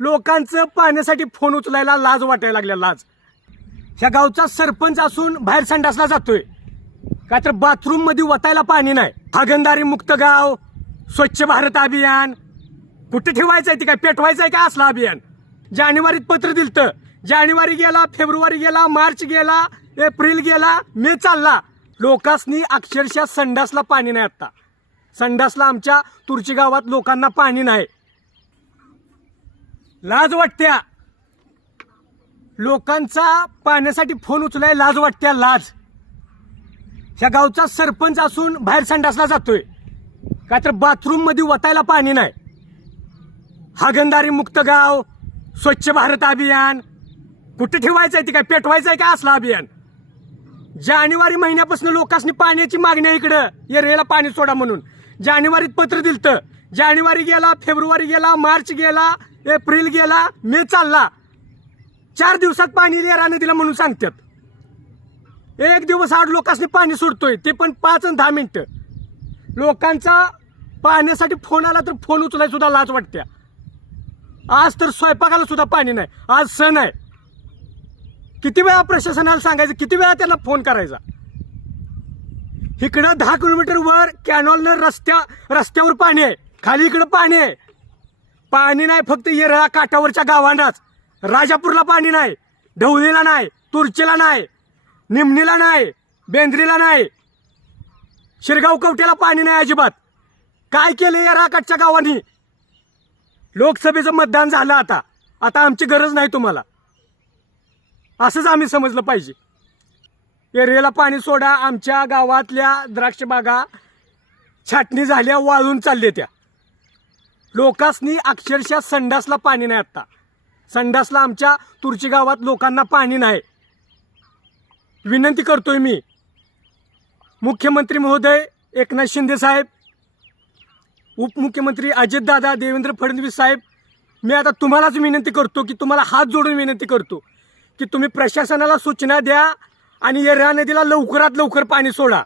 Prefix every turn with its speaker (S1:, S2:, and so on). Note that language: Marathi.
S1: लोकांचं पाण्यासाठी फोन उचलायला लाज वाटायला लागल्या लाज. ह्या गावचा सरपंच असून बाहेर संडासला जातोय. का तर बाथरूममध्ये वतायला पाणी नाही. हागंदारी मुक्त गाव स्वच्छ भारत अभियान. कुठे ठेवायचं आहे ते काय? पेटवायचं आहे का असलं अभियान? जानेवारीत पत्र दिलतं. जानेवारी गेला फेब्रुवारी गेला मार्च गेला एप्रिल गेला मे चालला. लोकांनी अक्षरशः संडासला पाणी नाही आता संडासला आमच्या तुरची गावात लोकांना पाणी नाही. लाज वाटत्या. लोकांचा पाण्यासाठी फोन उचलाय लाज वाटत्या लाज. ह्या गावचा सरपंच असून बाहेर संडासला जातोय. का तर बाथरूममध्ये वतायला पाणी नाही. हागंदारी मुक्त गाव स्वच्छ भारत अभियान. कुठे ठेवायचं आहे ते काय पेटवायचं आहे का असलं अभियान? जानेवारी महिन्यापासून लोकांनी पाण्याची मागणी आहे इकडं. एरियाला पाणी सोडा म्हणून. जानेवारीत पत्र दिलतं. जानेवारी गेला फेब्रुवारी गेला मार्च गेला एप्रिल गेला मे चालला. चार दिवसात पाणी येरा नदीला म्हणून सांगतात. एक दिवस आठ लोकांनी पाणी सोडतोय ते पण पाच आणि दहा मिनिटं. लोकांचा पाण्यासाठी फोन आला तर फोन उचलाय सुद्धा लाज वाटत्या. आज तर स्वयंपाकाला सुद्धा पाणी नाही आज सण आहे. किती वेळा प्रशासनाला सांगायचं किती वेळा त्यांना फोन करायचा? इकडं दहा किलोमीटर वर कॅनॉलनं रस्त्या रस्त्यावर पाणी आहे खाली इकडं पाणी आहे. पाणी नाही फक्त येरळा काठावरच्या गावांनाच. राजापूरला पाणी नाही ढवळीला नाही तुरचीला नाही निमणीला नाही बेंद्रीला नाही. शिरगाव कवट्याला पाणी नाही अजिबात. काय केलं या राकाटच्या गावांनी? लोकसभेचं मतदान झालं आता. आता आमची गरज नाही तुम्हाला. असंच आम्ही समजलं पाहिजे. एरियाला पाणी सोडा आमच्या गावातल्या द्राक्ष बागा छाटणी झाल्या वाळून चालल्या त्या. लोकांनी अक्षरशः संडासला पाणी नाही आत्ता. संडासला आमच्या तुरची गावात लोकांना पाणी नाही. विनंती करतोय मी. मुख्यमंत्री महोदय एकनाथ शिंदे साहेब उपमुख्यमंत्री अजितदादा देवेंद्र फडणवीस साहेब मी आता तुम्हालाच विनंती करतो की तुम्हाला हात जोडून विनंती करतो की तुम्ही प्रशासनाला सूचना द्या आणि येरा नदीला लवकरात लवकर पाणी सोडा.